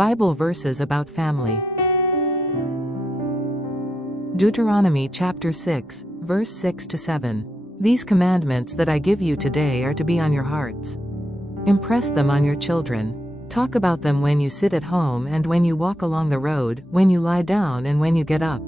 Bible verses about family. Deuteronomy chapter 6, verse 6 to 7. These commandments that I give you today are to be on your hearts. Impress them on your children. Talk about them when you sit at home and when you walk along the road, when you lie down and when you get up.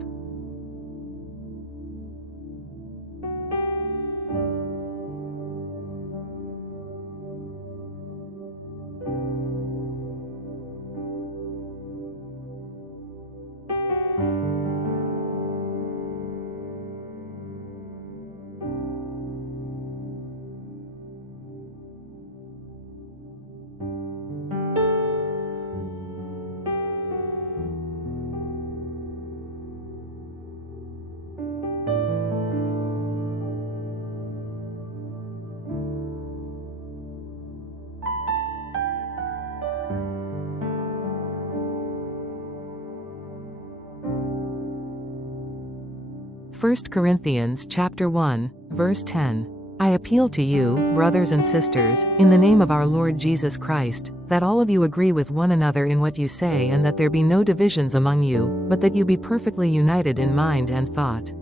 First Corinthians chapter 1, verse 10. I appeal to you, brothers and sisters, in the name of our Lord Jesus Christ, that all of you agree with one another in what you say and that there be no divisions among you, but that you be perfectly united in mind and thought.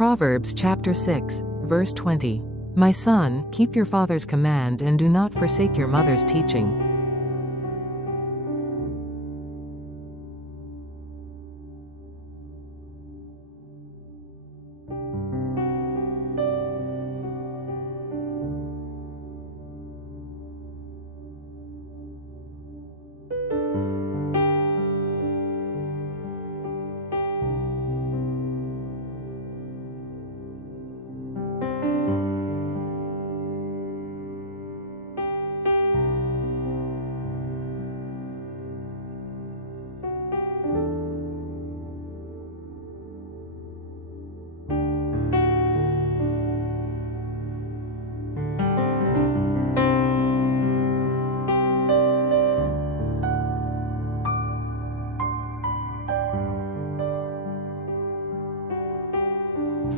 Proverbs chapter 6, verse 20. My son, keep your father's command and do not forsake your mother's teaching.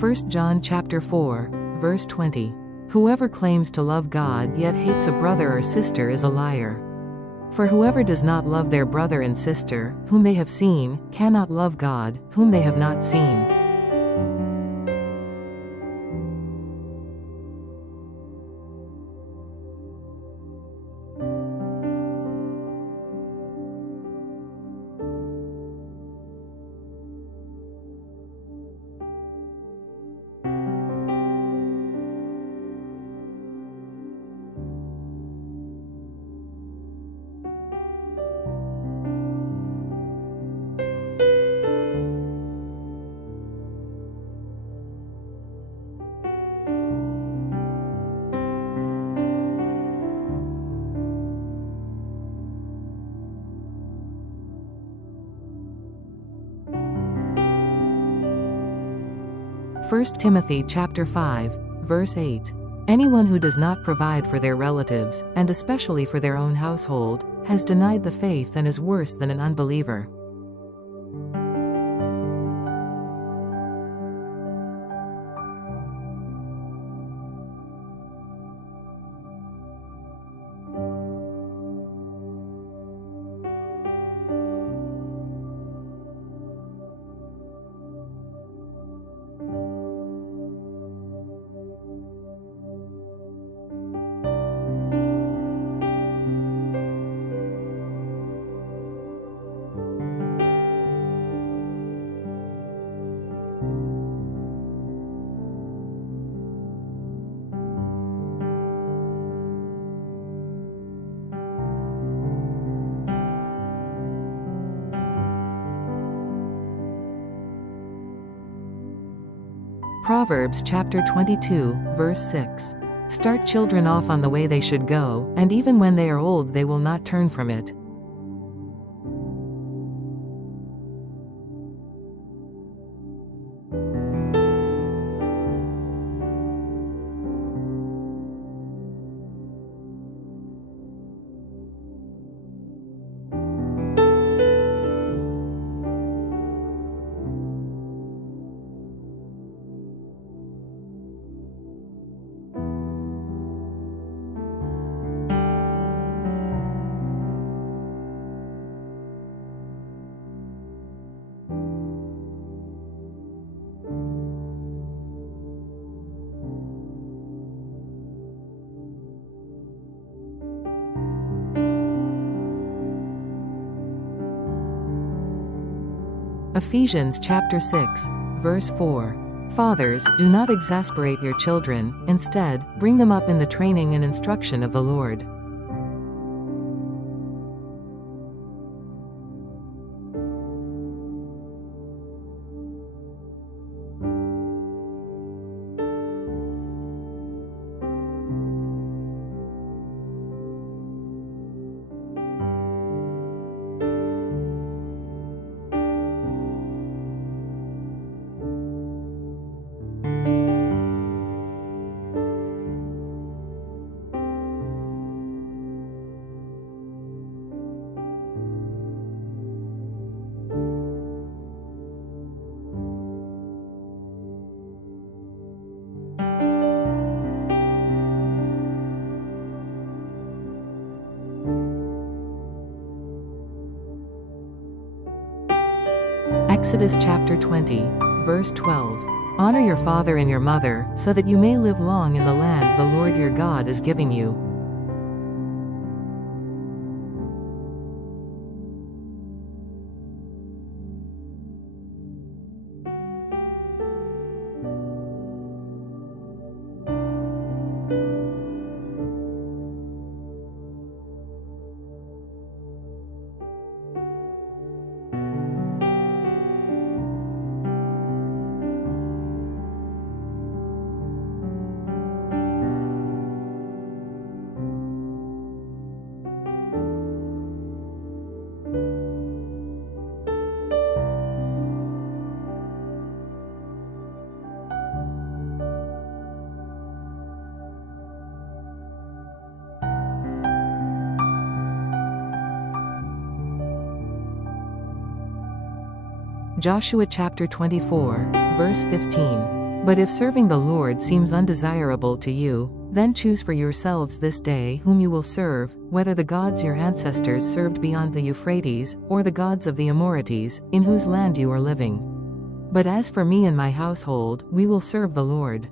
First John chapter 4, verse 20. Whoever claims to love God yet hates a brother or sister is a liar. For whoever does not love their brother and sister, whom they have seen, cannot love God, whom they have not seen. First Timothy chapter 5, verse 8. Anyone who does not provide for their relatives, and especially for their own household, has denied the faith and is worse than an unbeliever. Proverbs chapter 22, verse 6. Start children off on the way they should go, and even when they are old they will not turn from it. Ephesians chapter 6, verse 4. Fathers, do not exasperate your children, instead, bring them up in the training and instruction of the Lord. Exodus chapter 20, verse 12. Honor your father and your mother, so that you may live long in the land the Lord your God is giving you. Joshua chapter 24, verse 15. But if serving the Lord seems undesirable to you, then choose for yourselves this day whom you will serve, whether the gods your ancestors served beyond the Euphrates, or the gods of the Amorites, in whose land you are living. But as for me and my household, we will serve the Lord.